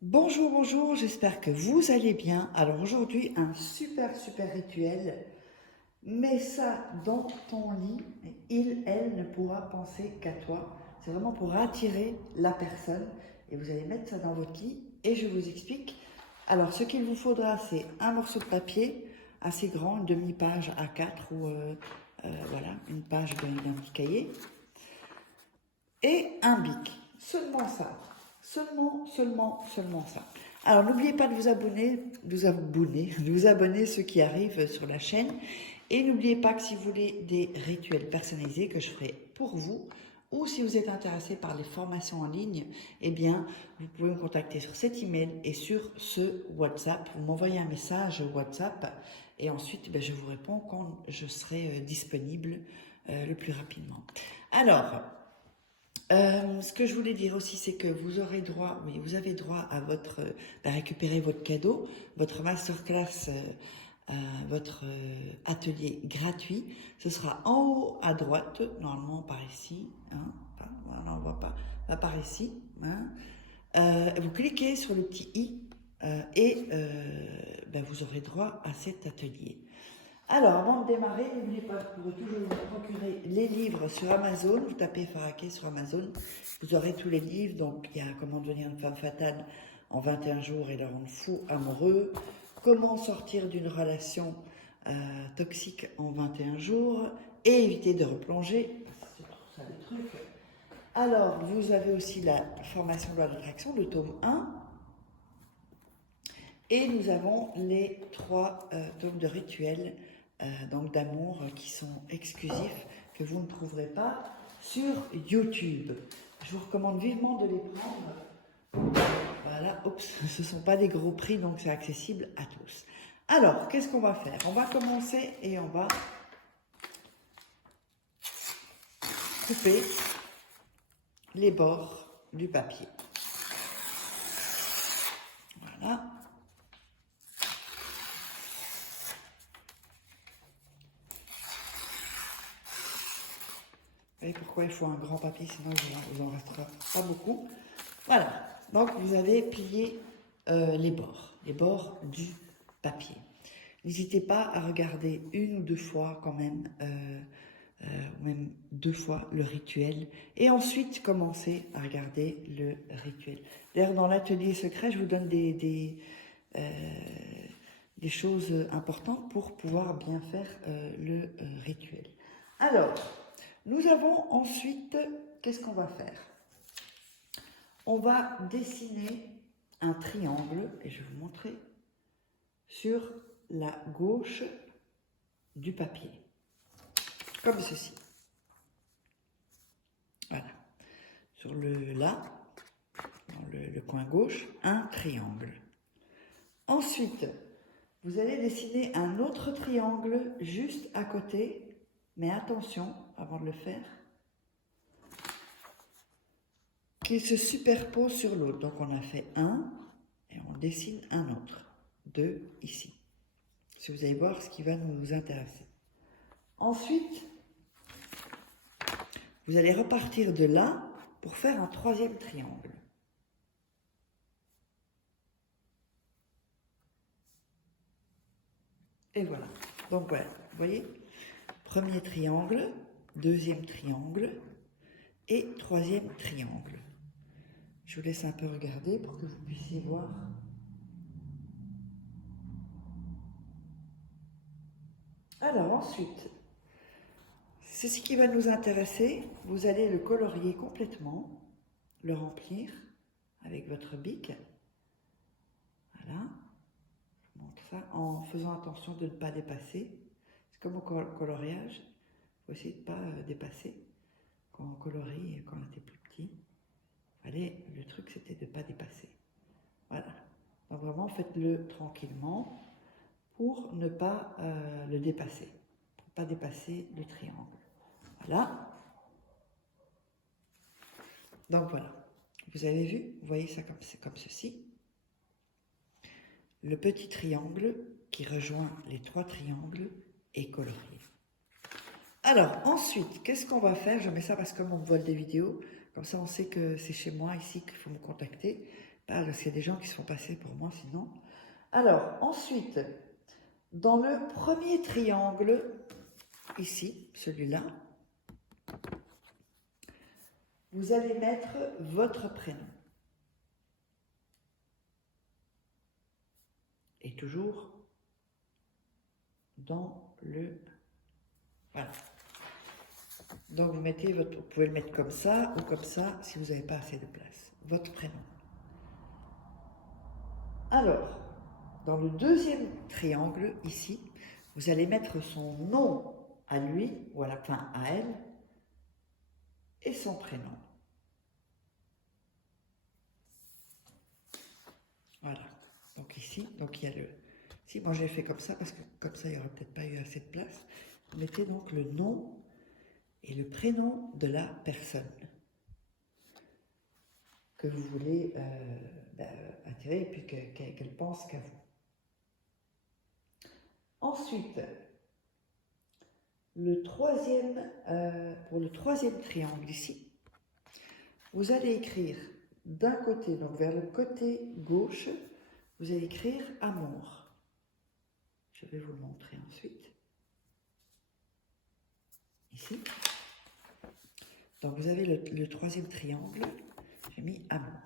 Bonjour, bonjour, j'espère que vous allez bien. Alors aujourd'hui, un super rituel. Mets ça dans ton lit. Elle ne pourra penser qu'à toi. C'est vraiment pour attirer la personne. Et vous allez mettre ça dans votre lit et je vous explique. Alors ce qu'il vous faudra, c'est un morceau de papier assez grand, une demi-page A4 ou voilà, une page d'un petit cahier et un bic. Seulement ça. Seulement ça. Alors n'oubliez pas de vous abonner ceux qui arrivent sur la chaîne. Et n'oubliez pas que si vous voulez des rituels personnalisés que je ferai pour vous, ou si vous êtes intéressé par les formations en ligne, eh bien, vous pouvez me contacter sur cet email et sur ce WhatsApp. Vous m'envoyez un message WhatsApp et ensuite, je vous réponds quand je serai disponible le plus rapidement. Alors, ce que je voulais dire aussi, c'est que vous aurez droit, oui, vous avez droit à récupérer votre cadeau, votre masterclass, votre atelier gratuit. Ce sera en haut à droite, normalement par ici, hein, voilà, on voit pas par ici, hein. Vous cliquez sur le petit i et vous aurez droit à cet atelier. Alors, avant de démarrer, n'oubliez pas que vous pouvez toujours vous procurer les livres sur Amazon. Vous tapez Faraké sur Amazon, vous aurez tous les livres. Donc, il y a Comment devenir une femme fatale en 21 jours et la rendre fou amoureux. Comment sortir d'une relation toxique en 21 jours et éviter de replonger. C'est tout ça le truc. Alors, vous avez aussi la formation loi d'attraction, le tome 1. Et nous avons les 3 tomes de rituels donc d'amour qui sont exclusifs, que vous ne trouverez pas sur YouTube. Je vous recommande vivement de les prendre. Voilà, oups, ce ne sont pas des gros prix, donc c'est accessible à tous. Alors, qu'est-ce qu'on va faire? On va commencer et on va couper les bords du papier. Voilà. Vous voyez pourquoi il faut un grand papier, sinon il vous en restera pas beaucoup. Voilà, donc vous avez plié les bords du papier. N'hésitez pas à regarder une ou deux fois quand même, ou même 2 fois le rituel, et ensuite commencer à regarder le rituel. D'ailleurs, dans l'atelier secret, je vous donne des choses importantes pour pouvoir bien faire le rituel. Alors, nous avons ensuite, qu'est-ce qu'on va faire? On va dessiner un triangle, et je vais vous montrer, sur la gauche du papier, comme ceci. Voilà. Sur dans le coin gauche, un triangle. Ensuite, vous allez dessiner un autre triangle juste à côté, mais attention, avant de le faire, qui se superpose sur l'autre. Donc on a fait un, et on dessine un autre. 2 ici. Si vous allez voir ce qui va nous intéresser. Ensuite, vous allez repartir de là pour faire un 3e triangle. Et voilà. Donc voilà, vous voyez, 1er triangle, 2e triangle et 3e triangle. Je vous laisse un peu regarder pour que vous puissiez voir. Alors ensuite, c'est ce qui va nous intéresser. Vous allez le colorier complètement, le remplir avec votre bic. Voilà. Je vous montre ça en faisant attention de ne pas dépasser. C'est comme au coloriage. Il faut essayer de ne pas dépasser. Quand on colorie, quand on était plus petit, le truc c'était de ne pas dépasser. Voilà. Donc vraiment faites-le tranquillement pour ne pas le dépasser. Pour ne pas dépasser le triangle. Voilà. Donc voilà. Vous avez vu? Vous voyez ça comme ceci. Le petit triangle qui rejoint les 3 triangles est colorié. Alors ensuite, qu'est-ce qu'on va faire? Je mets ça parce que comme on me vole des vidéos, comme ça on sait que c'est chez moi ici qu'il faut me contacter. Parce qu'il y a des gens qui se font passer pour moi sinon. Alors, ensuite, dans le premier triangle, ici, celui-là, vous allez mettre votre prénom. Et toujours dans le... Voilà. Donc vous mettez votre... Vous pouvez le mettre comme ça ou comme ça si vous n'avez pas assez de place. Votre prénom. Alors, dans le deuxième triangle, ici, vous allez mettre son nom à lui, ou à la fin à elle, et son prénom. Voilà. Donc ici, donc il y a le... Si, moi j'ai fait comme ça, parce que comme ça, il n'y aurait peut-être pas eu assez de place. Vous mettez donc le nom et le prénom de la personne que vous voulez attirer et puis qu'elle pense qu'à vous. Ensuite, pour le troisième triangle ici, vous allez écrire d'un côté, donc vers le côté gauche, vous allez écrire amour. Je vais vous le montrer ensuite. Ici. Donc vous avez le troisième triangle, j'ai mis amour.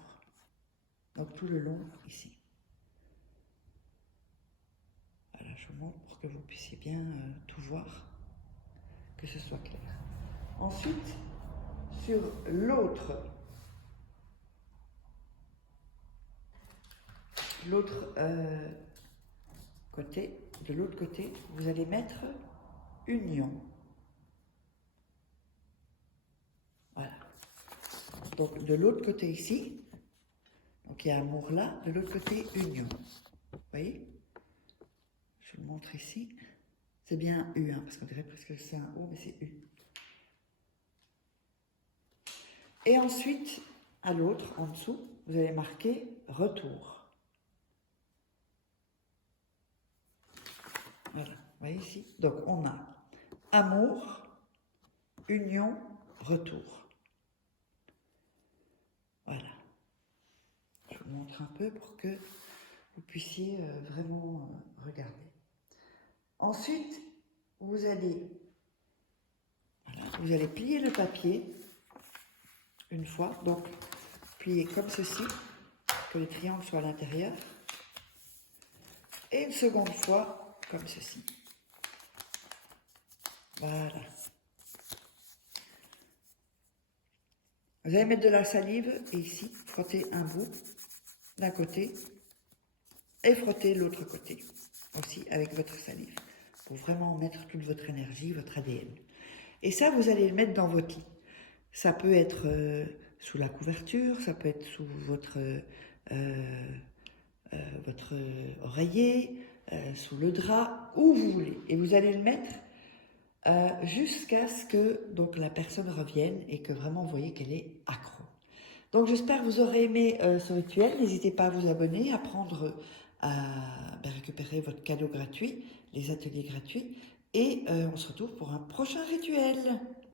Donc tout le long ici. Voilà, je vous montre pour que vous puissiez bien tout voir, que ce soit clair. Ensuite, sur l'autre côté, de l'autre côté, vous allez mettre union. Voilà. Donc de l'autre côté ici, donc il y a amour là, de l'autre côté union. Vous voyez? Je vous le montre ici. C'est bien U, hein, parce qu'on dirait presque que c'est un O, mais c'est U. Et ensuite, à l'autre, en dessous, vous allez marquer retour. Voilà, vous voyez ici. Donc on a amour, union, retour. Voilà. Je vous montre un peu pour que vous puissiez vraiment regarder. Ensuite, vous allez plier le papier une fois, donc plier comme ceci, que les triangles soient à l'intérieur, et une seconde fois comme ceci. Voilà. Vous allez mettre de la salive et ici, frotter un bout d'un côté et frotter l'autre côté aussi avec votre salive pour vraiment mettre toute votre énergie, votre ADN. Et ça, vous allez le mettre dans votre lit. Ça peut être sous la couverture, ça peut être sous votre oreiller, sous le drap, où vous voulez. Et vous allez le mettre jusqu'à ce que donc, la personne revienne et que vraiment vous voyez qu'elle est accro. Donc j'espère que vous aurez aimé ce rituel. N'hésitez pas à vous abonner, à prendre, à récupérer votre cadeau gratuit, les ateliers gratuits. Et on se retrouve pour un prochain rituel.